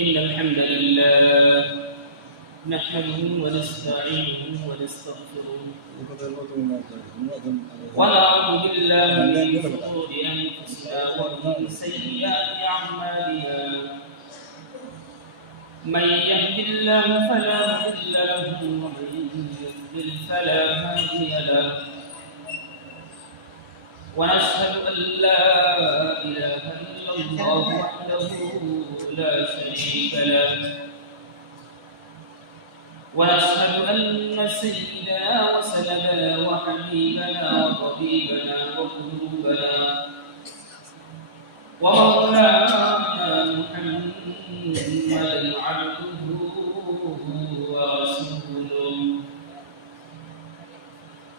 إن الحمد لله نحمده ونستعينه ونستغفره ونعوذ بالله من شرور أنفسنا ومن سيئات أعمالنا من يهد الله فلا مضل له ومن يضلل فلا هادي له ونشهد أن لا إله إلا الله وحده لا شريك له ونشهد أن سيدنا وسندنا وحبيبنا وطبيبنا وقلوبنا ومولانا محمدا عبده ورسوله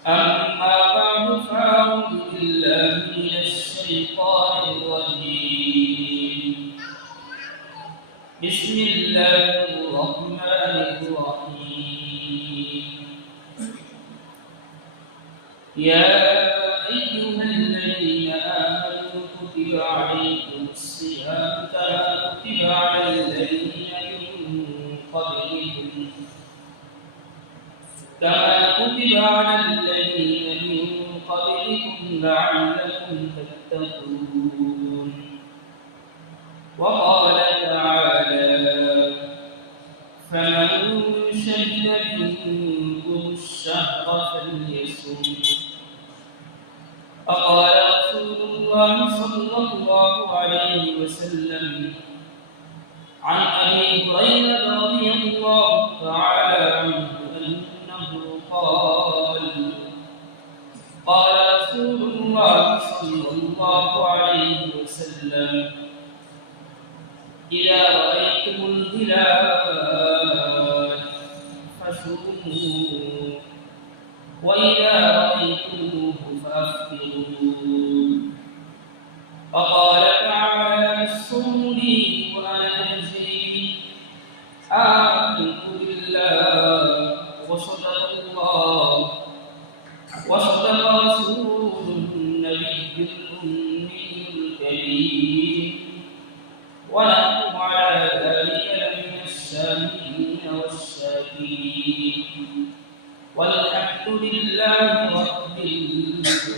أما بعد فأعوذ بالله من الشيطان الرجيم بسم الله الرحمن الرحيم يا أيها الذين آمنوا كتب عليكم الصيام كما كتب على الذين من قبلكم لعلكم تتقون وقال تعالى فمن شهد منكم الشهر فليصم وقال رسول الله صلى الله عليه وسلم عن أبي هريرة رضي الله تعالى عنه أنه قال رسول الله صلى الله عليه وسلم إذا رأيتم الهلال فصوموا وإذا رأيتموه فأفطروا وقال تعالى الصوم لي وأنا أجزي آمنت بالله وصدق الله وصدق رسوله النبي الأمي الكريم ونحن على ذلك لمن الشاهدين والشاكرين والحمد لله رب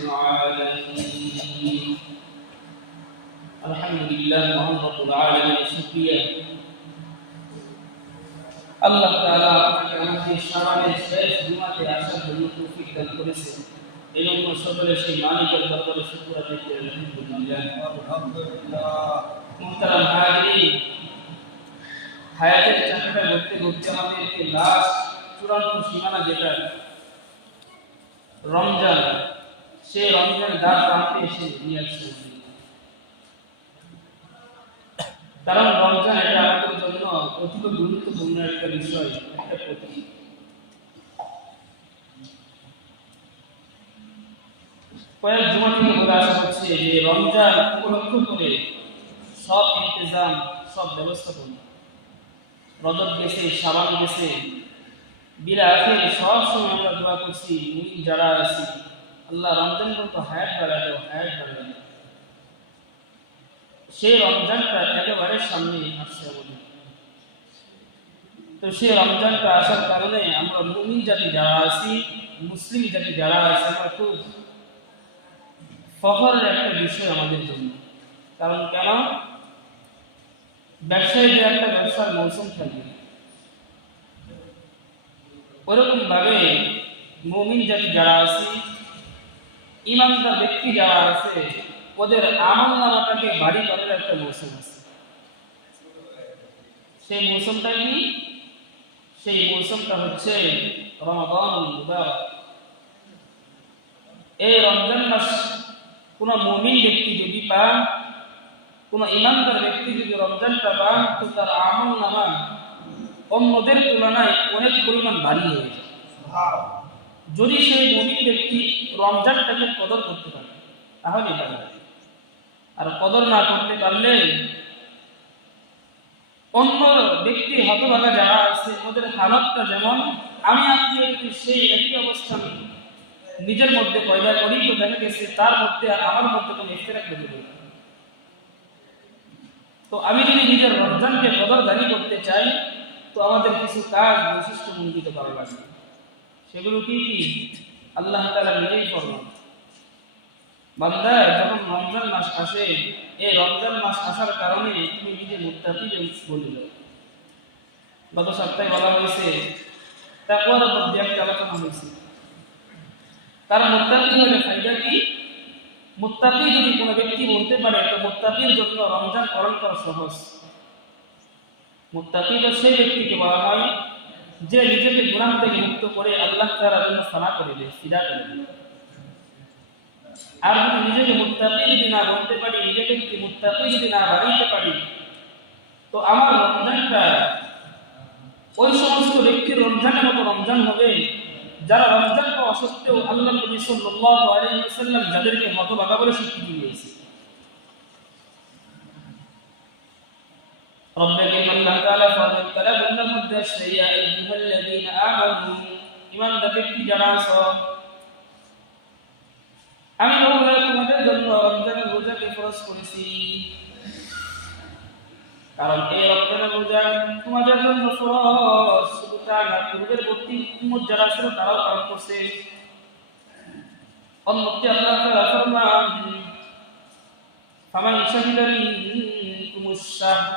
العالمين الحمد لله رب العالمين شكرا আল্লাহ তাআলা আমাকে আমাদের সারাদিন শেষ জুমাতে আসার জন্য তৌফিক দান করেছেন এই জন্য সকলে সেই মালিকের দরবারে শুকর আদায় করি আলহামদুলিল্লাহ মুহতারাম হাজিরিন হায়াতের চাকাটা ঘুরতে ঘুরতে আমাদেরকে লাস্ট চূড়ান্ত সীমানা যেটা রমজান সেই রমজানের দ্বার প্রান্তে এসে নিয়ে আসছে কারণ রমজান এটা আমাদের জন্য অত্যন্ত গুরুত্বপূর্ণ একটা বিষয় একটা প্রতীক কয়েক জুমা থেকে বলে আসা হচ্ছে যে রমজান উপলক্ষ করে সব ইন্তজাম সব ব্যবস্থাপনা রজব গেছে শাবান গেছে বিরাতে সব সময় আমরা দোয়া করছি মুমিন যারা আছি আল্লাহ রমজান পর্যন্ত হায়াত বাড়াও সেই রমজানটা একেবারে সামনে আসছে আমাদের তো সেই রমজানটা আসার কারণে আমরা মুমিন জাতি যারা আছি মুসলিম জাতি যারা আছে আমরা খুব ফখরের একটা বিষয় আমাদের জন্য কারণ কেন ব্যবসায়ীদের একটা ব্যবসার মৌসুম থাকবে ওরকম ভাবে মুমিন জাতি যারা আছে ইমানদার ব্যক্তি যারা আছে ওদের আমলনামাটাকে ভারী করার একটা মৌসুম আছে সেই মৌসুমটা কি সেই মৌসুমটা হচ্ছে রমাদানুল মুবারক এই রমজান মাস কোন মুমিন ব্যক্তি যদি পান কোন ইমানদার ব্যক্তি যদি রমজানটা পান তো তার আমলনামা অন্যদের তুলনায় অনেক পরিমাণ ভারী হয়ে যায় যদি সেই মুমিন ব্যক্তি রমজানটাকে কদর করতে পারে তাহলে পারে আর কদর না করতে পারলে অন্য ব্যক্তি হতভাগা যারা আছে ওদের হালতটা যেমন আমি আপনি সেই একই অবস্থান নিজের মধ্যে পয়দা করি তো দেখা গেছে তার মধ্যে আর আমার মধ্যে কোনো ইফতিরাক বেঁধে গেল। তো তো আমি যদি নিজের রমজানকে কদরদানি করতে চাই, তো আমাদের কিছু কাজ বৈশিষ্ট্যমণ্ডিত করা লাগবে। সেগুলো কি কি? আল্লাহ তাআলা নিজেই ফরমান, বান্দা যখন রমজান মাস আসে, এই রমজান মাস আসার কারণে তুমি নিজে মুত্তাকি বলিল। গত সপ্তাহে বলা হয়েছে তাকওয়ার মধ্যে একটা আলোচনা হয়েছে। কারণ মুত্তাকি হলে ফায়দা কি? মুত্তাকি যদি কোনো ব্যক্তি বলতে পারে, তো মুত্তাকির জন্য রমজান পালন করা সহজ। মুত্তাকি তো সেই ব্যক্তিকে বলা হয় যে নিজেকে গুনাহ থেকে মুক্ত করে আল্লাহ তাআলার জন্য সানা করে দেয়, ফিদা করে দেয়। আর যদি নিজেকে মুত্তাকি যদি না বলতে পারি, নিজেকে যদি মুত্তাকি যদি না বানাইতে পারি, তো আমার রমজানটা ওই সমস্ত ব্যক্তির রমজানের মতো রমজান হবে যারা রমজান পাওয়া সত্ত্বেও আল্লাহ নবী সাল্লাল্লাহু আলাইহি ওয়াসাল্লাম যাদেরকে হতভাগা বলে স্বীকৃতি দিয়েছে। রব্বাকে আল্লাহ তাআলা ফরমান তারা বন্দার মধ্যে আসে, ইয়া আইয়ুহাল্লাযীনা আমানু, ঈমানদার ব্যক্তি যারা আছো, আমি আল্লাহ তোমাদের জন্য রমজানের রোজাকে ফরজ করেছি। কারণ এই রমজানের রোজা তোমাদের জন্য ফরজ, শুধু তা না, পূর্ববর্তী উম্মত যারা ছিল তারাও পালন করছে। অন্যতে আল্লাহ তাআলা ফরমান, ফামান শাহিদা মিনকুমুশ শাহর,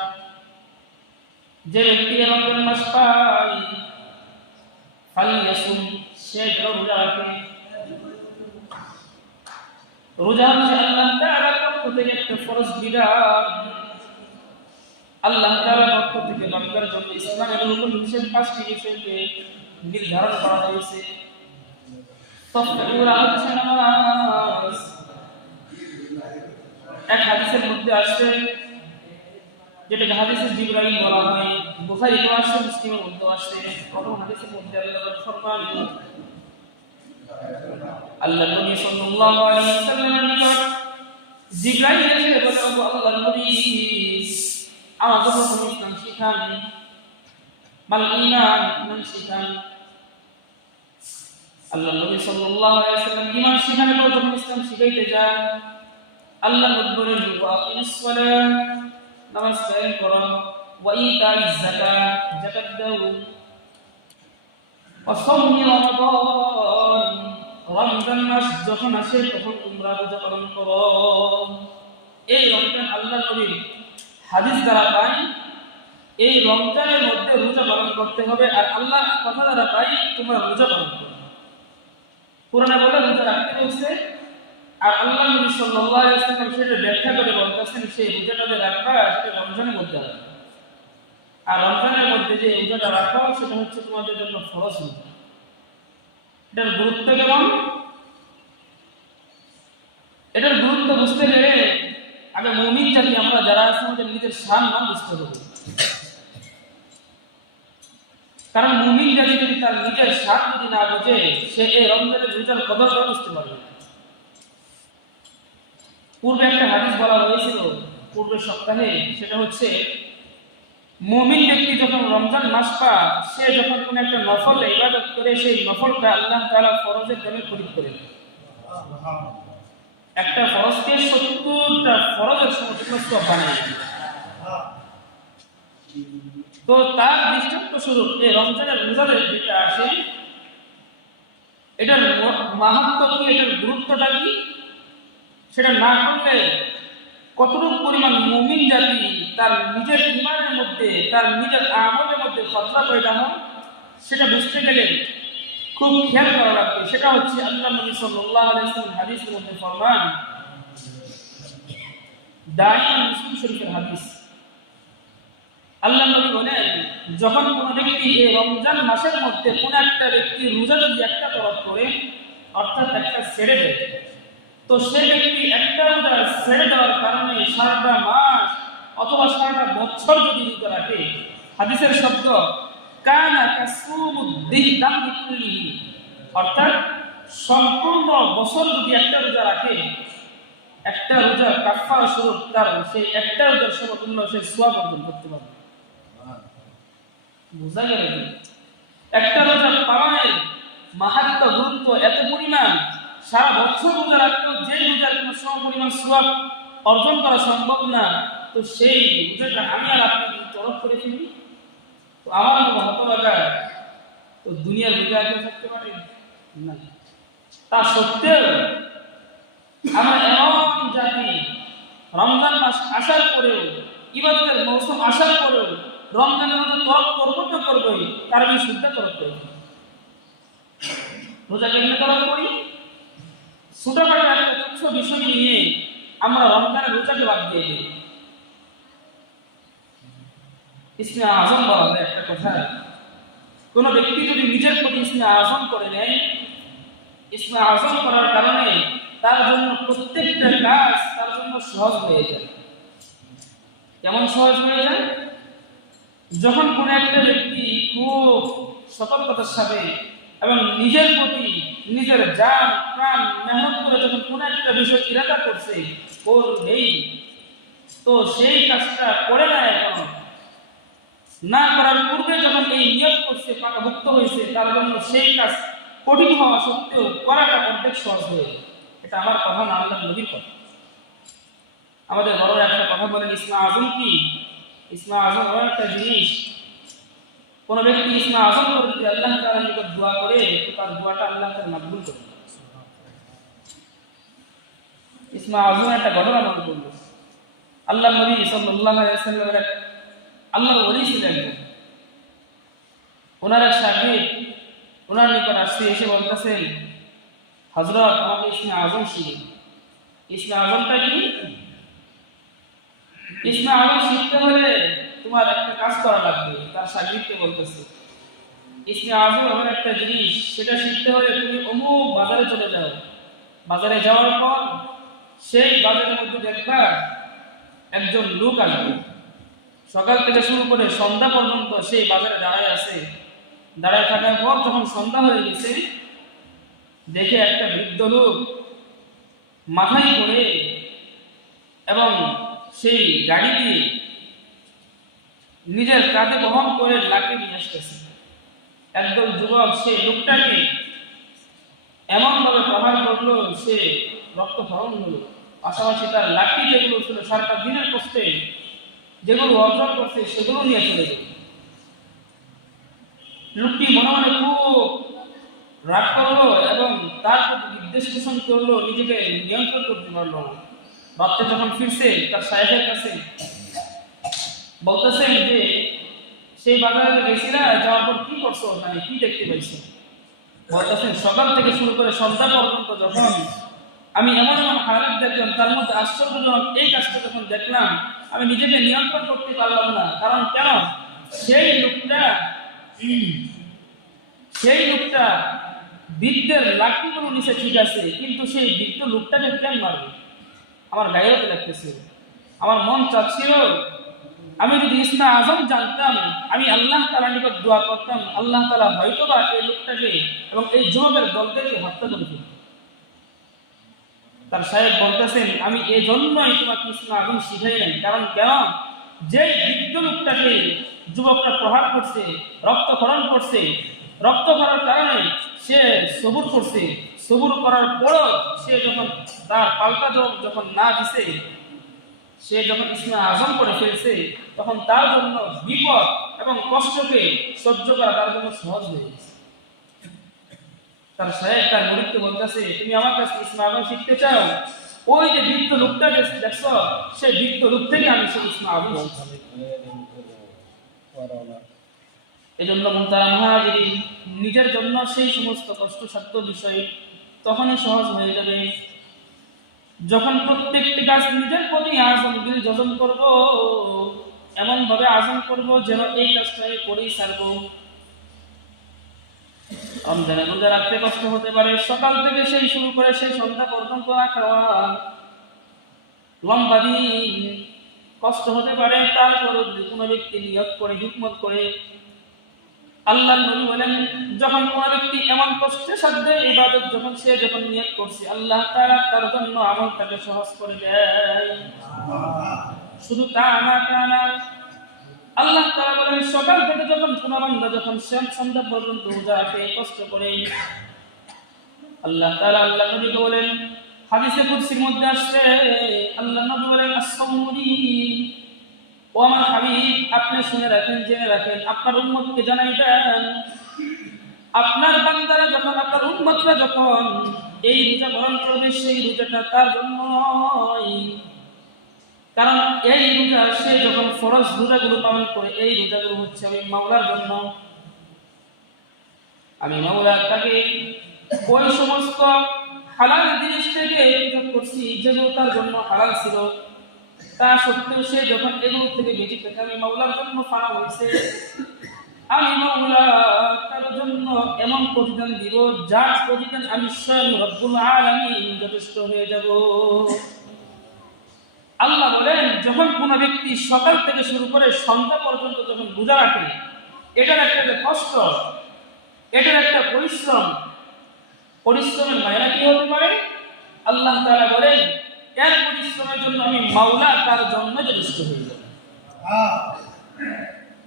যে ব্যক্তি রমজান মাস পায়, ফালইয়াসুম, সে রোজা রাখে। রোজা হচ্ছে আল্লাহ তাআলার পক্ষ থেকে একটা ফরজ বিধান। আল্লাহ তাআলার পক্ষ থেকে বান্দার জন্য ইসলামের রুকন হিসেবে 5টি বিষয়কে নির্ধারণ করা হয়েছে। সবগুলো হচ্ছে নামাজ। এক হাদিসের মধ্যে আসছে, যেটাকে হাদিসে জিবরাইল বলা হয়, বুখারীতে আসছে, মুসলিমের মধ্যে আসছে। প্রথম হাদিসের মধ্যে আল্লাহ ফরমান, আল্লাহ নবী সাল্লাল্লাহু আলাইহি ওয়াসাল্লামের নিকট জিবরাইল এসে বলে, ও আল্লাহর নবী, আমাকে প্রথম ইসলাম শিখান, মাল ঈমান, ঈমান শিখান। আল্লাহ নবী সাল্লাল্লাহু আলাইহি ওয়াসাল্লাম ঈমান শিখানোর পর যখন ইসলাম শিখাইতে যান, আল্লাহ নবী বলেন, ওয়া আকিমিস সালাত, নামাজ কায়েম করো, ওয়া ইতাইজ যাকাত, যাকাত দাও, ওয়া সাওমি রমাদান, রমজান মাস যখন আসে তখন তোমরা রোজা পালন করো। এই রমজান আল্লাহ নবীর হাদিস দ্বারা পাই, এই রমজানের মধ্যে রোজা পালন করতে হবে। আর আল্লাহ কথা দ্বারা পাই, তোমরা রোজা পালন করো। কোরআনে বলে রোজা রাখতে বলছে, আর আল্লাহ নবী সাল্লাল্লাহু আলাইহি ওয়াসাল্লাম সেটা ব্যাখ্যা করে বলতেছেন, সেই রোজাটা যে রাখবা সেটা রমজানের মধ্যে রাখবা। আর রমজানের মধ্যে যে রোজাটা রাখা সেটা হচ্ছে তোমাদের জন্য ফরজ রোজা। এটার গুরুত্ব কেমন? এটার গুরুত্ব বুঝতে গেলে আগে মুমিন জাতি আমরা যারা আছি আমাদের নিজের শান মান বুঝতে হবে। কারণ মুমিন জাতি যদি তার নিজের শান যদি না বোঝে, সে এই রমজানের রোজার কদর বুঝতে পারবে না। পূর্বে একটা হাদিস বলা হয়েছিল পূর্বের সপ্তাহে, সেটা হচ্ছে মুমিন ব্যক্তি যখন রমজান মাস পায়, সে যখন কোনো একটা নফল ইবাদত করে, সেই নফলটা আল্লাহ তাআলা ফরজের দামে খরিদ করে দেয়। একটা ফরজকে 70টা ফরজের সমতুল্য সওয়াব বানায়। তো তার দৃষ্টান্ত স্বরূপ এই রমজানের রোজাদের যেটা আসে, এটার মাহাত্ম্য কি, এটার গুরুত্বটা কি, সেটা না করলে কতটুকু পরিমাণ মুমিন জাতি তার নিজের ঈমানের মধ্যে, তার নিজের আমলের মধ্যে খতরা পয়দা হয়, সেটা বুঝতে গেলে খুব খেয়াল করা লাগবে। সেটা হচ্ছে আল্লাহ নবী সাল্লাল্লাহু আলাইহি ওয়াসাল্লাম হাদিসের মধ্যে ফরমান, দাইমান মুসলিম শরীফের হাদিস, আল্লাহ নবী বলেন, যখন কোনো ব্যক্তি এই রমজান মাসের মধ্যে কোন একটা ব্যক্তি রোজা যদি একটা তরফ করে, অর্থাৎ একটা ছেড়ে দেয়, তো সে ব্যক্তি একটা রোজা ছেড়ে দেওয়ার কারণে সারাটা মাস অথবা সারাটা বছর যদি রোজা রাখে, হাদিসের শব্দ কানা কাসুমুদ্দিন, অর্থাৎ সম্পূর্ণ বছর যদি একটা রোজা রাখে, একটা রোজার কাফারা স্বরূপ তার সেই একটা রোজার সমতুল্য সে সওয়াব অর্জন করতে পারবে। বুঝা গেল? একটা রোজা পালনের মাহাত্ম্য গুরুত্ব এত পরিমাণ, সারা বছর রোজা রাখলেও যে রোজার কোনো সমপরিমাণ সওয়াব অর্জন করা সম্ভব না, তো সেই রোজাটা আমি আর আপনি তরফ করে ফেলি, তো আমার মতো হতভাগা তো দুনিয়ার রোজা কেউ থাকতে পারে না। তা সত্ত্বেও আমরা এমন জাতি, রমজান মাস আসার পরেও, ইবাদতের মৌসুম আসার পরেও রমজানের মধ্যে তরফ করবো তো করবোই, তার আমি শুদ্ধ তরফ করি। রোজা কেমনে তরফ করি? ছোটখাটো একটা তুচ্ছ বিষয় নিয়ে আমরা রমজানের রোজাকে বাদ দিয়ে দিই। ইসমে আজম বলা হয় একটা কথা, কোন ব্যক্তি যদি নিজের প্রতি ইসমে আজম করে নেয়, ইসমে আজম করার কারণে তার জন্য প্রত্যেকটা কাজ তার জন্য সহজ হয়ে যায়। কেমন সহজ হয়ে যায়? যখন কোন একটা ব্যক্তি খুব সতর্কতার সাথে এবং নিজের প্রতি নিজের জান প্রাণ মেহনত করে যখন কোন একটা বিষয় ইরাদা করছে করবেই, তো সেই কাজটা করে না, এখন না করার পূর্বে যখন এই নিয়ত করছে, পাকাভুক্ত হয়েছে, তার জন্য সেই কাজ কঠিন হওয়া সত্ত্বেও করাটা অর্ধেক সহজ হয়ে যায়। এটা আমার কথা না, আল্লাহ নবীর কথা। আমাদের বড় একটা কথা বলেন, ইসমে আজম কি? ইসমে আজম এমন একটা জিনিস, কোন ব্যক্তি ইসমে আজম করতে আল্লাহ তাআলার নিকট দোয়া করে, তো তার দোয়াটা আল্লাহ তাআলা কবুল করে। ইসমে আজম একটা ঘটনা মনে পড়ল। আল্লাহ নবী সাল্লাল্লাহু আলাইহি ওয়াসাল্লামের আল্লাহর ওলি ছিলেন, ওনার এক সাহাবী ওনার নিকট আসছে, এসে বলতেছেন, হযরত আমাকে ইসমে আজম শিখিয়ে। ইসমে আজমটা কি? ইসমে আজম শিখতে হলে তোমার একটা কাজ করা লাগবে। তার সাগরিদকে বলতেছে, ইসমে আজম এমন একটা জিনিস, সেটা শিখতে হলে তুমি অমুক বাজারে চলে যাও। বাজারে যাওয়ার পর সেই বাজারের মধ্যে দেখবা একজন লোক আসবে, সকাল থেকে শুরু করে সন্ধ্যা পর্যন্ত সেই বাজারে দাঁড়ায় আছে। দাঁড়ায় থাকার পর যখন সন্ধ্যা হয়ে গেছে, দেখে একটা বৃদ্ধ লোক মাথায় করে এবং সেই গাড়ি দিয়ে নিজের কাঁধে বহন করে লাঠি নিয়ে আসতেছে। একদল যুবক সেই লোকটাকে এমন ভাবে প্রহার করলো, সে রক্তক্ষরণ হলো। পাশাপাশি তার লাঠি যেগুলো ছিল সারাটা দিনের কষ্টে যেগুলো অর্জন করছে সেগুলো নিয়ে চলে গেল। লোকটি মনে মনে খুব রাগ করলো এবং তার প্রতি বিদ্বেষ পোষণ করলো, নিজেকে নিয়ন্ত্রণ করতে পারলো না। রাত্রে যখন ফিরছে তার সাহেবের কাছে বলতেছেন যে সেই বাজারে গেছিলা, যাওয়ার পর কি করছো, ওখানে কি দেখতে পাইছো? বলতেছেন, সকাল থেকে শুরু করে সন্ধ্যা পর্যন্ত যখন আমি এমন এমন হালাত দেখলাম, তার মধ্যে আশ্চর্যজনক এই কাজটা যখন দেখলাম, আমি নিজেকে নিয়ন্ত্রণ করতে পারলাম না। কারণ কেন? সেই লোকটা বৃদ্ধের লাঠিগুলো নিচে ঠিক আছে, কিন্তু সেই বৃদ্ধ লোকটাকে কেন মারবে? আমার গায়েও লাগতেছিল, আমার মন চাচ্ছিল আমি যদি ইসমে আজম জানতাম, আমি আল্লাহ তাআলার নিকট দোয়া করতাম, আল্লাহ তাআলা হয়তোবা এই লোকটাকে এবং এই যুবকের দলটাকে হত্যা করে দিতেন। তার সাহেব বলতেছেন, আমি এই জন্যই তোমাকে ইসমে আজম শিখাই নাই। কারণ কেন? যে বৃদ্ধ লোকটাকে যুবকরা প্রহার করছে, রক্তক্ষরণ করছে, রক্ত করার কারণে সে সবুর করছে, সবুর করার পরও সে যখন তার পাল্টা জবাব যখন না দিছে, সে যখন ইসমে আজম করে ফেলছে, তখন তার জন্য বিপদ এবং কষ্টকে সহ্য করা তার জন্য সহজ হয়ে গেছে। তার সাহেব তার মুরিদকে বলতেছে, তুমি আমার কাছে ইসমে আজম শিখতে চাও? ওই যে বৃদ্ধ লোকটা দেখছো, সেই বৃদ্ধ লোক থেকে আমি সেই ইসমে আজম শিখছি। এই জন্য মুহতারাম মুহাজিরিন, নিজের জন্য সেই সমস্ত কষ্টসাধ্য বিষয় তখনই সহজ হয়ে যাবে যখন প্রত্যেকটি কাজ নিজের প্রতি আজমগিরি যজন করব, এমন ভাবে আজম করব যেন এই কাজটা করেই ছাড়বো। রমজানে রোজা রাখতে কষ্ট হতে পারে, সকাল থেকে সেই শুরু করে সেই সন্ধ্যা পর্যন্ত খাওয়া লম্বা দিন কষ্ট হতে পারে। তারপর কোনো ব্যক্তি নিয়ত করে হিকমত করে, আল্লাহ নবী বলেন, যখন কোন ব্যক্তি এমন কষ্টের সাথে ইবাদত যখন নিয়ত করছে, আল্লাহ তাআলা তার জন্য আমলটাকে সহজ করে দেয়। শুধু তা না, আল্লাহ তাআলা বলেন, সকাল থেকে যখন কোন বান্দা যখন সন্ধ্যা পর্যন্ত রোজা রাখে কষ্ট করে, আল্লাহ তাআলা আল্লাহ নবীকে বলেন, হাদিসে কুদসির মধ্যে আসছে আল্লাহ নবী বলেন as-সাওমু লি, ও আমার হাবিব আপনি শুনে রাখেন, জেনে রাখেন, আপনার উম্মতকে জানাই দেন, আপনার বান্দারা যখন, আপনার উম্মতরা যখন এই রোজা পালন করবে সেই রোজাটা তার জন্য নয়। কারণ এই রোজা সে যখন ফরজ রোজাগুলো পালন করে, এই রোজাগুলো হচ্ছে আমি মাওলার জন্য। আমি মাওলা তাকে ওই সমস্ত হালাল জিনিস থেকে পৃথক করছি যেগুলো তার জন্য হালাল ছিল, তা সত্ত্বেও সে যখন এগুলো থেকে বেঁচে থাকে আমি মাওলার জন্য ফানা হয়েছে, আমি মাওলা তার জন্য এমন প্রতিদান দিব যার প্রতিদান আমি স্বয়ং রব্বুল আলামিন যথেষ্ট হয়ে যাব। আল্লাহ বলেন যখন কোন ব্যক্তি সকাল থেকে শুরু করে সন্ধ্যা পর্যন্ত যখন রোজা রাখে, এটার একটা কষ্ট, এটার একটা পরিশ্রমের মায়না কি হতে পারে? আল্লাহ তাআলা বলেন এর পরিশ্রমের জন্য আমি মাওলা তার জন্য যথেষ্ট হয়ে যাব।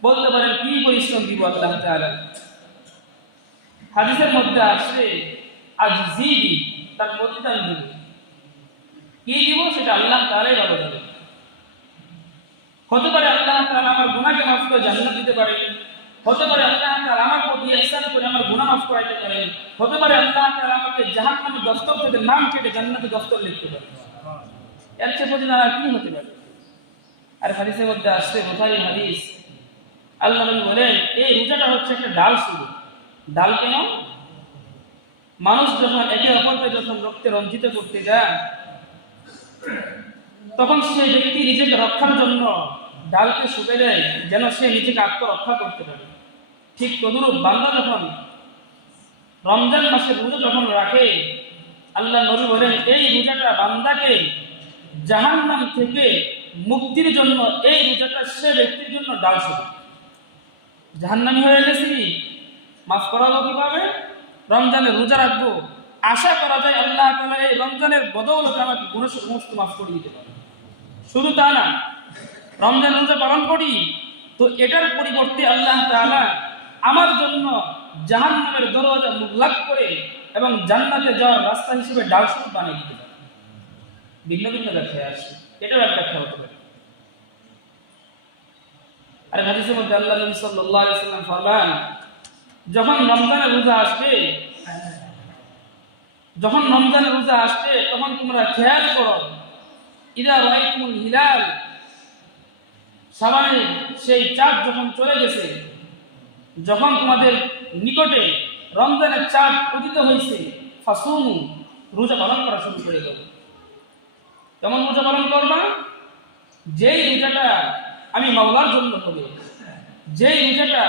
বলতে পারেন কি পরিশ্রম দিব আল্লাহ তাআলা? হাদিসের মধ্যে আসে আজজিবি, তার প্রতিদান দিব। কি দিব সেটা আল্লাহ তাআলাই ভালো জানে। হতে পারে আল্লাহ তাআলা আমার গুনাহকে মাফ করে জান্নাত দিতে পারে, হতে পারে আল্লাহ তাআলা আমার প্রতি ইহসান করে আমার গুনাহ মাফ করাইতে পারে, হতে পারে আল্লাহ তাআলা আমাকে জাহান্নামের দস্তর থেকে নাম কেটে জান্নাতে দস্তর লিখতে পারে। এর চেয়ে প্রতিদান আর কি হতে পারে? আর হাদিসের মধ্যে আসছে, বুখারীর হাদিস, আল্লাহ নবী বলেন এই রোজাটা হচ্ছে একটা ডাল শুরু। ডাল কেন? মানুষ যখন একে অপরকে যখন রক্তে রঞ্জিত করতে যায় তখন সে ব্যক্তি নিজেকে রক্ষার জন্য ডালকে শুকে দেয় যেন সে নিজেকে আত্মরক্ষা করতে পারে। ঠিক তদুরূপ বান্দা যখন রমজান মাসে রোজা যখন রাখে, আল্লাহ নবী বলেন এই রোজাটা বান্দাকে জাহান্নাম থেকে মুক্তির জন্য, এই রোজাটা সে ব্যক্তির জন্য ডাল শুরু। জাহান্নামী হয়ে গেছি, মাফ করাবো কিভাবে? রমজানে রোজা রাখবো, আশা করা যায় আল্লাহ তাআলা এই রমজানের বদৌলতে আমাকে গুনাহ সমস্ত মাফ করে দিতে পারে। শুধু তা না, রমজান রোজা পালন করি তো এটার পরিবর্তে আল্লাহ তাআলা আমার জন্য জাহান্নামের দরজা মুগলাক করে এবং জান্নাতে যাওয়ার রাস্তা হিসেবে ডাল শুরু বানিয়ে দিতে পারে। ভিন্ন ভিন্ন ব্যাখ্যা আসে, এটাও এক ব্যাখ্যা হতে পারে। আর হাদিসের মধ্যে আল্লাহ নবী সাল্লাল্লাহু আলাইহি ওয়াসাল্লাম ফরমান যখন রমজানের রোজা আসবে, তখন তোমরা খেয়াল করো, ইদা রাআইতুমুল হিলাল, শাবানের সেই চাঁদ যখন চলে গেছে, যখন তোমাদের নিকটে রমজানের চাঁদ উদিত হয়েছে, ফাসুমু, রোজা পালন করা শুরু করে দাও। কেমন রোজা পালন করবা? যেই রোজাটা আমি মাওলার জন্য হবে, যেই রোজাটা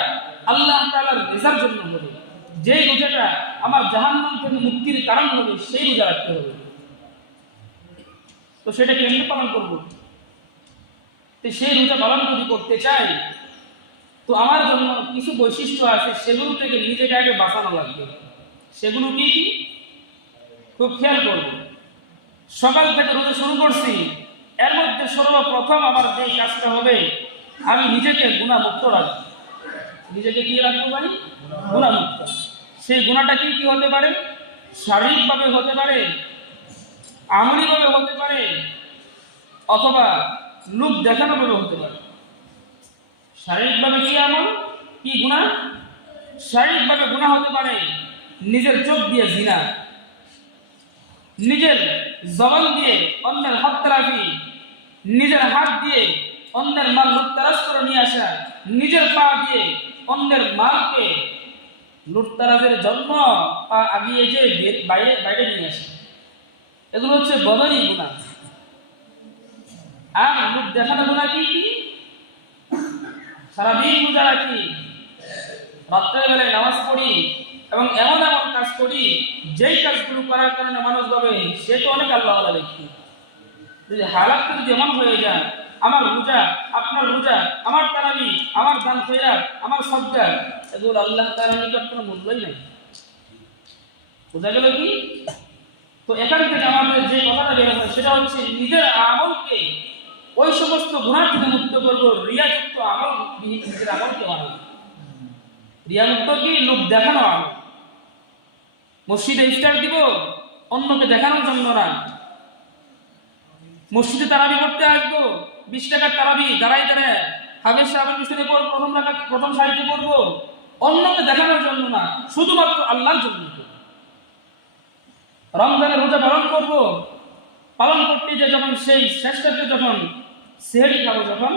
আল্লাহ তাআলার রিজার জন্য হবে, যেই রোজাটা আমার জাহান্নাম থেকে মুক্তির কারণ হবে, সেই রোজা রাখতে হবে। তো সেটা কেমনে পালন করবো? তো সেই রোজা পালন যদি করতে চাই তো আমার জন্য কিছু বৈশিষ্ট্য আছে, সেগুলো থেকে নিজেকে আগে বাঁচানো লাগবে। সেগুলো কি কি? খুব খেয়াল করব। সকাল থেকে রোজা শুরু করছি, এর মধ্যে সর্বপ্রথম আমার যে কাজটা হবে, আমি নিজেকে গুনাহমুক্ত রাখবো। নিজেকে কি রাখবো ভাই? গুনাহমুক্ত। সেই গুনাহটা কি কি হতে পারে? শারীরিকভাবে হতে পারে, আমলিভাবে হতে পারে, অথবা লোক দেখানো ভাবে হতে পারে। শারীরিকভাবে কি আমল, কি গুনাহ? শারীরিকভাবে গুনাহ হতে পারে নিজের চোখ দিয়ে জিনা, নিজের জবান দিয়ে অন্যের হত্যারাফি, নিজের হাত দিয়ে অন্যের মাল লুটতারাজ করে নিয়ে আসা, নিজের পা দিয়ে অন্যের মালকে লুটতারাজের জন্য পা আগিয়ে যে বাইরে নিয়ে আসা, এগুলো হচ্ছে বদনি গুনাহ। আর লোক দেখানো গুনাহ কি কি? সারাদিন রোজা রাখি, রাত্রের বেলায় নামাজ পড়ি এবং এমন এমন কাজ করি যেই কাজগুলো করার কারণে মানুষ ভাবে সে তো অনেক আল্লাহওয়ালা ব্যক্তি। যদি হালাত যদি এমন হয়ে যায়, আমার রোজা, আপনার রোজা, আমার তারাবি, আমার দান খয়রাত, আমার সদকা, এগুলো আল্লাহ তাআলার নিকট কোনো মূল্যই নাই। বোঝা গেল কি? তো এখান থেকে আমাদের যে কথাটা বের হয় সেটা হচ্ছে নিজের আমলকে, ওই সমস্ত গুনাহ থেকে মুক্ত করবো, রিয়াযুক্ত আমল, নিজের আমলকে বানাবো। রিয়ামুক্ত কি? লোক দেখানো আমল। মসজিদে ইফতার দিব অন্যকে দেখানোর জন্য না, মসজিদে তারাবি করতে আসবো, 20 টাকার তারাবি দাঁড়াই দাঁড়ায় হাফেজ সাহেবের পিছনে প্রথম সারিতে পড়বো, অন্যকে দেখানোর জন্য না, শুধুমাত্র আল্লাহর জন্য। রমজানের রোজা পালন করতে যে যখন সেই শেষটাতে যখন সেহরি খাবো, যখন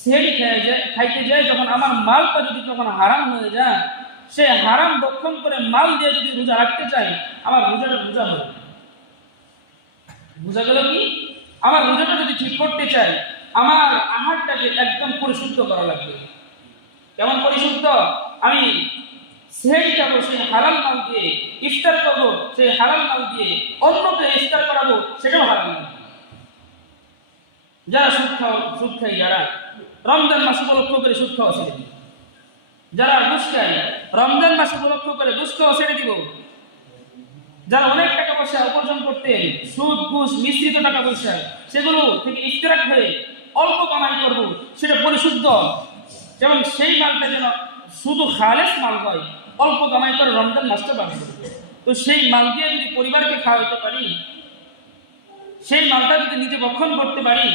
সেহরি খাইতে যায়, যখন আমার মালটা যদি তখন হারাম হয়ে যায়, সে হারাম ভক্ষণ করে মাল দিয়ে যদি রোজা রাখতে চাই, আমার রোজাটা বোঝা হবে। বোঝা গেল কি? আমার রোজাটা যদি ঠিক করতে চাই, আমার আহারটাকে একদম পরিশুদ্ধ করা লাগবে। কেমন পরিশুদ্ধ? আমি সেহরি খাবো সেই হালাল মাল দিয়ে, ইফতার করবো সেই হালাল মাল দিয়ে, অন্যকে ইফতার করাবো সেটাও হালাল মাল। যারা সুদ খাই, যারা রমজান মাস উপলক্ষ করে সুদ খাওয়া ছেড়ে দিব। যারা ঘুষ খাই, রমজান মাস উপলক্ষ করে ঘুষ খাওয়া ছেড়ে দিব। যারা অনেক টাকা পয়সা উপার্জন করতেন, সুদ ঘুষ মিশ্রিত টাকা পয়সা, সেগুলো থেকে ইফতিরাক হয়ে অল্প কামাই করবো, সেটা পরিশুদ্ধ। যেমন সেই মালটা যেন শুধু খালেস মাল হয়, অল্প কামাই করে রমজান মাসটা পার করবে। তো সেই মাল দিয়ে যদি পরিবারকে খাওয়াতে পারি, সেই মালটা যদি নিজে ভক্ষণ করতে পারি,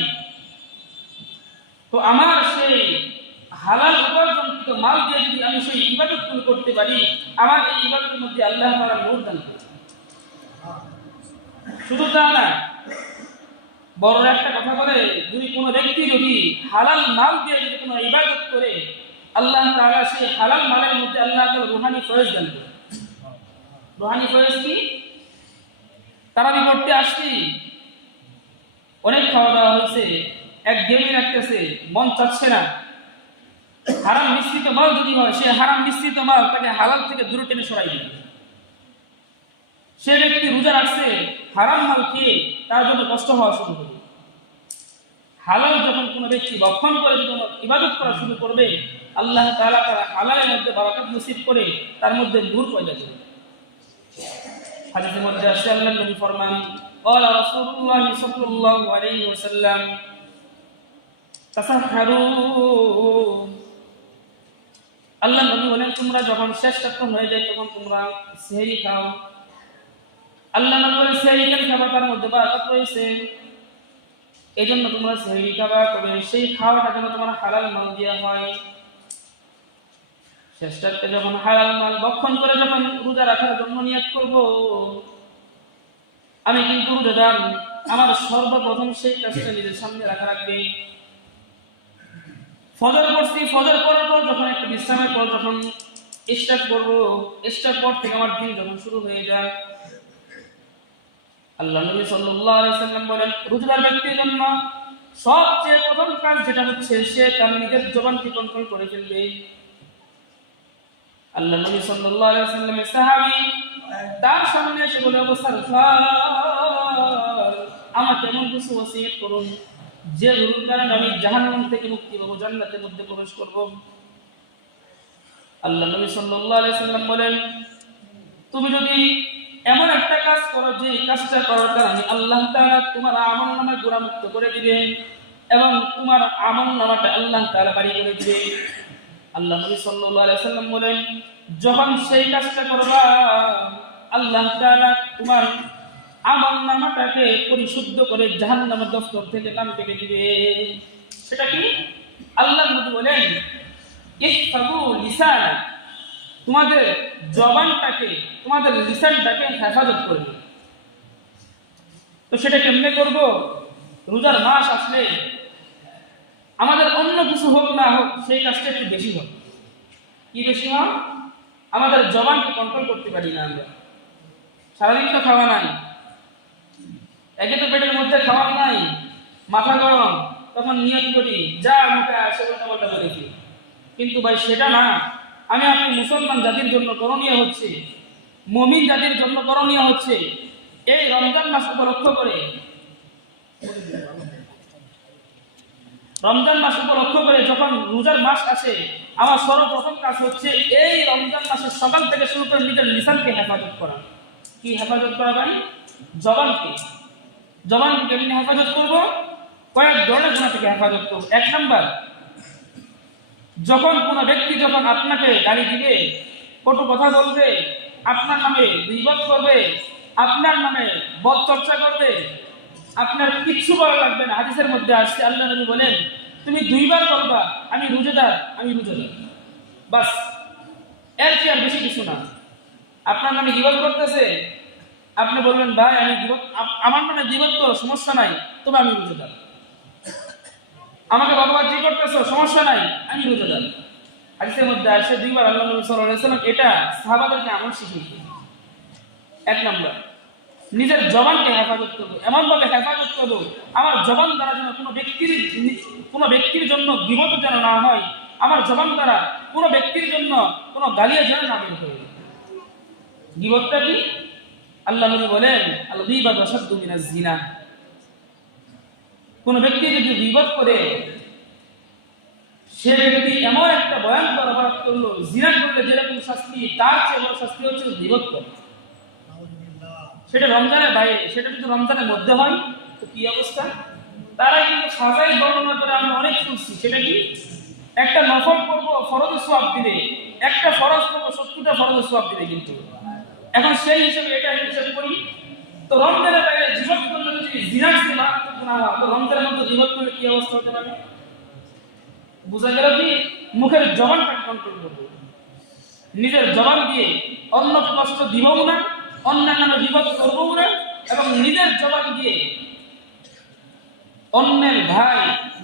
তো আমার সেই হালাল উপার্জনকৃত মাল দিয়ে যদি আমি সেই ইবাদত করতে পারি, আমার এই ইবাদতের মধ্যে আল্লাহ তাআলা নূর দান করবেন। শুধু তা না, বড় একটা কথা বলে, যদি কোনো ব্যক্তি যদি হালাল মাল দিয়ে যদি কোনো ইবাদত করে, আল্লাহ তাআলা সেই হালাল মালের মধ্যে আল্লাহ তাআলা রুহানি ফয়েজ দান করেন। রুহানি ফয়েজ কি? তারাবি পড়তে আসছি, অনেক খাওয়া দাওয়া হয়েছে, এক গেমি রাখতেছে, মন চাচ্ছে না, হারাম মিশ্রিত মাল যদি হয়, সে হারাম মিশ্রিত মাল তাকে হালাল থেকে দূরে টেনে সরাই দিবে। সে ব্যক্তি রোজা রাখছে, হারাম মাল খেয়ে তার জন্য কষ্ট হওয়া শুরু করবে। হালাল যখন কোনো ব্যক্তি ভক্ষণ করে যখন ইবাদত করা শুরু করবে, আল্লাহ তাআলা তার হালালের মধ্যে বারাকাত নসিব করে তার মধ্যে নূর পয়দা করবে। হাদিসের মধ্যে আসছে, আল্লাহর নবী ফরমান, ক্বালা রাসূলুল্লাহ সাল্লাল্লাহু আলাইহি ওয়াসাল্লাম, তাসাহহারু। আল্লাহর নবী বলেন, তোমরা যখন শেষ রাত্র হয়ে যায় তখন তোমরা সেহরি খাও। আল্লাহ নবী বলেন, সেহরি খাবার তার মধ্যে বারাকাত রয়েছে, এই জন্য তোমরা সেহরি খাবা, তবে সেই খাওয়াটা যেন তোমার হালাল মাল দেওয়া হয়। শেষ রাত্রে যখন হালাল মাল ভক্ষণ করে যখন রোজা রাখার জন্য নিয়ত করব, আমি কিন্তু রোজাদার, আমার সর্বপ্রথম সেই কাজটা নিজের সামনে রাখা রাখবে। ফজর পড়ছি, ফজর পড়ার পর যখন একটা বিশ্রামের পর যখন স্টার্ট করবো, স্টার্ট পর থেকে আমার দিন যখন শুরু হয়ে যায়, আল্লাহ নবী সাল্লাল্লাহু আলাইহি ওয়াসাল্লাম বলেন, রোজাদার ব্যক্তির জন্য সবচেয়ে প্রথম কাজ যেটা হচ্ছে, সে তার নিজের জবানকে কন্ট্রোল করে ফেলবে। আল্লাহ নবী সাল্লাল্লাহু আলাইহি ওয়াসাল্লামের সাহাবী তার সামনে এসে বলে, আমাকে এমন কিছু ওসিয়ত করুন যে গুরুর কারণে আমি জাহান্নাম থেকে মুক্তি পাবো, জান্নাতের মধ্যে প্রবেশ করব। আল্লাহ নবী সাল্লাল্লাহু আলাইহি ওয়াসাল্লাম বলেন, তুমি যদি এমন একটা কাজ করো যে কাজটা করার কারণে আল্লাহ তাআলা তোমার আমলনামা গুনাহমুক্ত করে দিবেন এবং তোমার আমলনামাটা আল্লাহ তাআলা বাড়ি করে দিবেন। আল্লাহ নবী সাল্লাল্লাহু আলাইহি ওয়াসাল্লাম বলেন, যখন সেই কাজটা করবা, আল্লাহ তাআলা তোমার আমলনামাটাকে পরিশুদ্ধ করে জাহান্নামের দফতর থেকে নাম কেটে দিবে। সেটা কি? আল্লাহ নবী বলেন, ইহফাযু লিসানা, তোমাদের জবানটাকে, তোমাদের লিসানটাকে হেফাজত করবে। তো সেটা কেমনে করব? রোজার মাস আসলে আমাদের অন্য কিছু হোক না হোক, সেই কাজটা একটু বেশি হোক। কি বেশি হোক? আমাদের জবানকে কন্ট্রোল করতে পারি না আমরা। সারাদিন তো খাওয়া নাই, একে তো পেটের মধ্যে খাওয়া নাই, মাথা গরম, তখন নিয়ত করি যা মুখে আসে বলতে বলেছি, কিন্তু ভাই সেটা না। আমি আপনি মুসলমান জাতির জন্য করণীয় হচ্ছে, মুমিন জাতির জন্য করণীয় হচ্ছে, এই রমজান মাস উপলক্ষ করে, রমজান মাস উপলক্ষ করে যখন রোজার মাস আসে, আমার সর্বপ্রথম কাজ হচ্ছে এই রমজান মাসের সকাল থেকে শুরু করে নিজের লিসানকে হেফাজত করা। কি হেফাজত করা ভাই? জবানকে। জবানকে কেমনি হেফাজত করবো? কয়েক ধরনের গুনাহ থেকে হেফাজত করবো। 1 নাম্বার, যখন কোনো ব্যক্তি যখন আপনাকে গালি দিবে, কটু কথা বলবে, আপনার নামে গীবত করবে, আপনার নামে বদ চর্চা করবে, আপনার কিচ্ছু বলা লাগবে না। হাদিসের মধ্যে আসছে আল্লাহ নবী বলেন, তুমি 2 বার বলবা আমি রোজাদার, আমি রোজাদার, বাস, এর কি আর বেশি কিছু না। আপনার নামে গীবত করতেছে, আপনি বলবেন ভাই আমি গীবত, আমার নামে গীবত করো, সমস্যা নাই, তবে আমি রোজাদার। আমাকে বদবাজি করতেছো, সমস্যা নাই, আমি রোজাদার। হাদিসের মধ্যে আসছে 2 বার আল্লাহ নবী সাল্লাল্লাহু আলাইহি ওয়াসাল্লাম এটা সাহাবাদেরকে আমল শিখিয়েছেন। 1 নম্বর, নিজের জবানকে হেফাজত করবো, এমন ভাবে হেফাজত করবো আমার জবান দ্বারা যেন কোনো ব্যক্তির জন্য গীবত যেন না হয়, আমার জবান দ্বারা কোনো ব্যক্তির জন্য কোনো গালিও যেন না বের হয়। গীবতটা কি? আল্লাহ নবী বলেন আল গীবাতু আশাদ্দু মিনাজ জিনা। কোন ব্যক্তি যদি গীবত করে, সে ব্যক্তি এমন একটা ভয়ঙ্কর অপরাধ করলো, জিনা করলে যেরকম শাস্তি, তার চেয়ে বড় শাস্তি হচ্ছে গীবত করা। সেটা রমজানের বাইরে, সেটা যদি রমজানের মধ্যে হয় তো কি অবস্থা? তারাই কিন্তু সাজাই বর্ণনা করে আমরা অনেক শুনছি। সেটা কি? একটা নফল করবো, ফরজ সওয়াব দিবে, একটা ফরজ করবো, 70টা ফরজ সওয়াব দিবে। কিন্তু এখন সেই হিসেবে এটা হিসাব করি তো রমজানের বাইরে জীবন করলে যদি জিনার চেয়ে মারাত্মক গুনাহ হয়, তো রমজানের মধ্যে জীবন করলে কি অবস্থা হতে পারে? বুঝা গেল কি? মুখের জবানটা কন্ট্রোল করবো, নিজের জবান দিয়ে অন্য কষ্ট দিবও না, অন্যান্য বিপদ করবো না, এবং নিজের জবান দিয়ে অন্যের ভাই,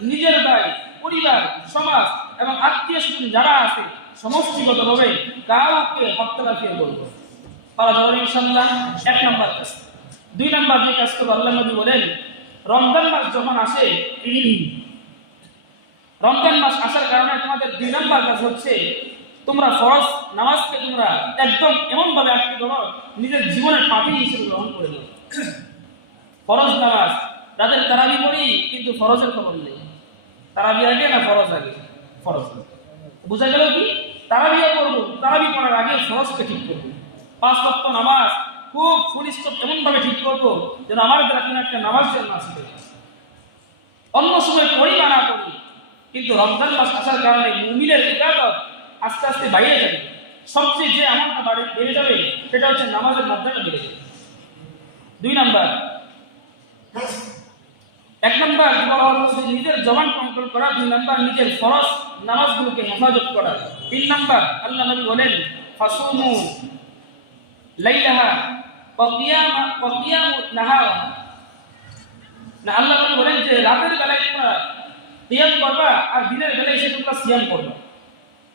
নিজের ভাই, পরিবার, সমাজ এবং আত্মীয় স্বজন যারা আছে সমষ্টিগতভাবে কাউকে হত্যারাফিয়ে বলবো। পারা যাবে ইনশাআল্লাহ। 1 নম্বর কাজ। 2 নম্বর যে কাজ করবো, আল্লাহ নবী বলেন রমজান মাস যখন আসে, রমজান মাস আসার কারণে তোমাদের 2 নম্বর কাজ হচ্ছে তোমরা ফরজ নামাজকে তোমরা একদম এমন ভাবে আটকে ধরো, নিজের জীবনের পাপি হিসেবে গ্রহণ করে দাও। ফরজ নামাজ, রাতের তারাবি পড়ি কিন্তু ফরজের খবর নেই। তারাবি আগে না ফরজ আগে? ফরজ। বুঝা গেল কি? তারাবিও করবো, তারাবি পড়ার আগে ফরজকে ঠিক করবো। 5 ওয়াক্ত নামাজ খুব সুনিশ্চিত এমন ভাবে ঠিক করবো যেন আমার দ্বারা কোনো একটা নামাজ যেন না আসবে। অন্য সময় পড়ি বা না পড়ি, কিন্তু রমজান মাস আসার কারণে মুমিনের ইবাদত আস্তে আস্তে বাইরে যাবে। সবচেয়ে যে আমলটা বেড়ে যাবে সেটা হচ্ছে নামাজের মাধ্যমে বেড়ে যাবে। 2 নাম্বার। 1 নাম্বার বলা হচ্ছে নিজের জবান কন্ট্রোল করা, 2 নাম্বার নিজের ফরজ নামাজগুলোকে হেফাজত করা, 3 নাম্বার আল্লাহ নবী বলেন ফাসুমু লাইলাহা ওয়া কিয়ামু নাহারা। না, আল্লাহ নবী বলেন যে রাতের বেলায় তোমরা কিয়াম করবা আর দিনের বেলায় এসে তোমরা সিয়াম করবা।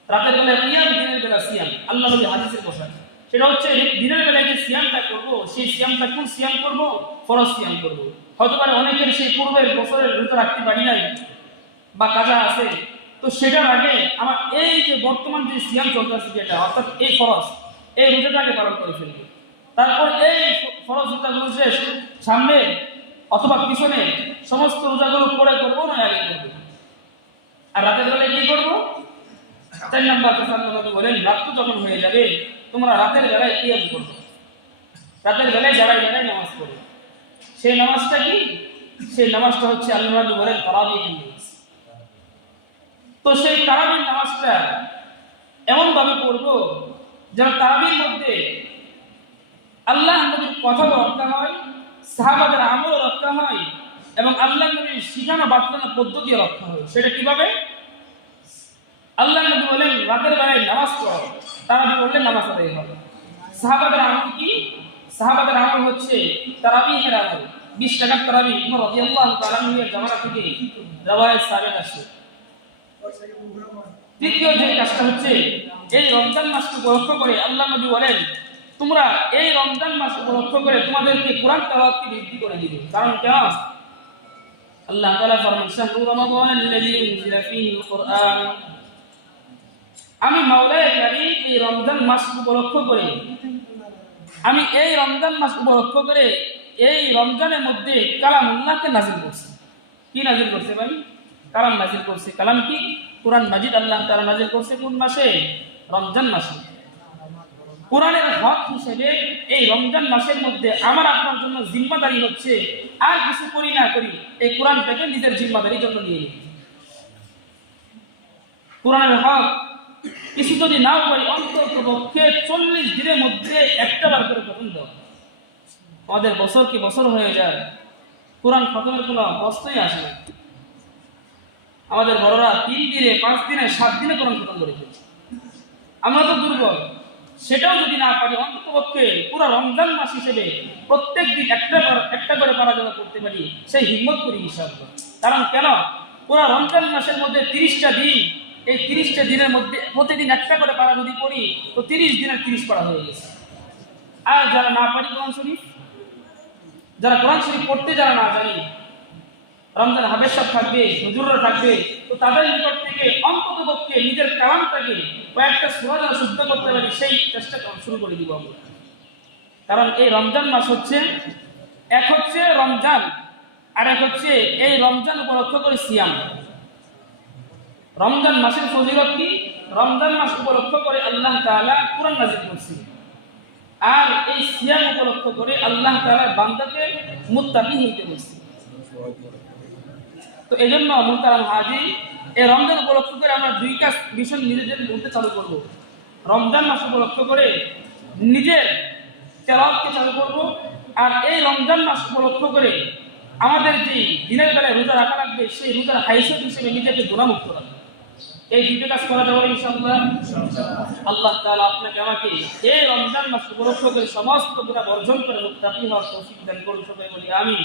রাতের বেলায় কিয়াম, দিনের বেলা সিয়াম। আল্লাহ নবী হাদিসের কথা সেটা হচ্ছে দিনের বেলায় যে সিয়ামটা করব, সেই সিয়ামটা কোন সিয়াম করব? ফরজ সিয়াম করব। হয়তো পারে অনেকের সেই পূর্বের বছরের রোজা রাখতে পারি নাই বা কাজা আছে, তো সেটার আগে আমার এই যে বর্তমান যে সিয়াম চলতেছে যেটা, অর্থাৎ এই ফরজ, এই রোজাটাকে পালন করে ফেলবে। তারপর এই ফরজ রোজাগুলো শেষ, সামনে অথবা পিছনে সমস্ত রোজাগুলো পরে করবো না আগে করবো। আর রাতের বেলায় কি করবো? 4 নম্বর কথা বলেন রাত যখন হয়ে যাবে তোমরা রাতের বেলায় কিয়াম করবে। রাতের বেলায় যারা নামাজ পড়বে, সেই নামাজটা কি? সেই নামাজটা হচ্ছে আল্লাহ নবী বলেন তারাবির নামাজ। তো সেই তারাবির নামাজটা এমন ভাবে পড়বো যেন তারাবির মধ্যে আল্লাহ নবীর কথা রক্ষা হয়, সাহাবাদের আমল রক্ষা হয়, এবং আল্লাহ নবীর শিখানো বাতলানো পদ্ধতি রক্ষা হয়। সেটা কিভাবে? আল্লাহ নবী বলেন রাতের বেলায় নামাজ পড়ো, তারাবি বললেন নামাজ আদায় হবে। সাহাবাদের আমল কি? সাহাবাদের আমল হচ্ছে তারাবিহের আমল। 20 টাকার তারাবি ওমর রাদিয়াল্লাহু তাআলা এর জামানা থেকে রওয়ায়াত সাবিত আছে। তৃতীয় যে কাজটা হচ্ছে এই রমজান মাসকে উপলক্ষ করে আল্লাহ নবী বলেন তোমরা এই রমজান মাস উপলক্ষ করে তোমাদেরকে কোরআন তেলাওয়াতকে বৃদ্ধি করে দিবে। কারণ কেন? আল্লাহ তাআলা ফরমান শাহরু রমাদানাল্লাযী উনজিলা ফীহিল কুরআন। আমি মাওলায়ে কারীম এই রমজান মাস উপলক্ষ করে, আমি এই রমজান মাস উপলক্ষ করে এই রমজানের মধ্যে কালামুল্লাহকে নাযিল করছি। কি নাযিল করছে ভাই? কালাম নাযিল করছে। কালাম কি? কুরআন মাজিদ আল্লাহ তাআলা নাযিল করছে কোন মাসে? রমজান মাসে। কুরআনের হক হিসেবে এই রমজান মাসের মধ্যে আমার আপনার জন্য জিম্মাদারি হচ্ছে আর কিছু করি না করি এই কুরআনটাকে নিজের জিম্মাদারির জন্য নিয়ে নিই। কুরআনের হক কিছু যদি নাও করি অন্তত পক্ষে 40 দিনের মধ্যে একটা বার করে প্রথম দাও। আমাদের বছর কি বছর হয়ে যায়, কোরআন খতমের কোনো প্রশ্নই আসে না। আমাদের বড়রা 3 দিনে, 5 দিনে, 7 দিনে কোরআন খতম করে ফেলছে। আমরা তো দুর্বল, সেটাও যদি না পারি অন্ততপক্ষে পুরো রমজান মাস হিসেবে প্রত্যেক দিন একটা করে পারা যেন করতে পারি, সেই হিম্মত করি ইনশাআল্লাহ। কারণ কেন, পুরো রমজান মাসের মধ্যে 30টা দিন, এই 30টা দিনের মধ্যে প্রতিদিন একটা করে পারা যদি করি তো 30 দিনের 30 পারা হয়ে গেছে। আর যারা না পারি কোরআন শরীফ, যারা কোরআন শরীফ পড়তে যারা না জানি, রমজান হাফেজ সাহেব থাকবে, হুজুররা থাকবে, তো তাদের নিকট থেকে অন্ততপক্ষে নিজের কালামটাকে কয়েকটা সূরা যেন শুদ্ধ করতে পারি সেই চেষ্টা শুরু করে দিব আমরা। কারণ এই রমজান মাস হচ্ছে, এক হচ্ছে রমজান, আর এক হচ্ছে এই রমজান উপলক্ষ করে সিয়াম। রমজান মাসের ফজিলত কি? রমজান মাস উপলক্ষ করে আল্লাহ তাআলা কোরআন নাযিল করছেন, আর এই সিয়াম উপলক্ষ করে আল্লাহ তাআলা বান্দাকে মুত্তাকি হইতে বলছেন। তো এই জন্য মুহতারাম হাজী, এই রমজান উপলক্ষ করে আমরা 2 কাজ ভীষণ নিজেদের মধ্যে চালু করব। রমজান মাস উপলক্ষ করে নিজের তেলাওয়াতকে চালু করব, আর এই রমজান মাস উপলক্ষ করে আমাদের যে দিনের বেলায় রোজা রাখা লাগবে সেই রোজার হাইসিয়ত হিসেবে নিজেকে গুনাহমুক্ত রাখা। এই 2টা কাজ করা যাবে ইনশাআল্লাহ। আল্লাহ তাআলা আপনাকে আমাকে এই রমজান মাস উপলক্ষ করে সমস্ত গুনাহ বর্জন করে মুত্তাকি হওয়ার তৌফিক দান করুন। সবাই বলি আমিন।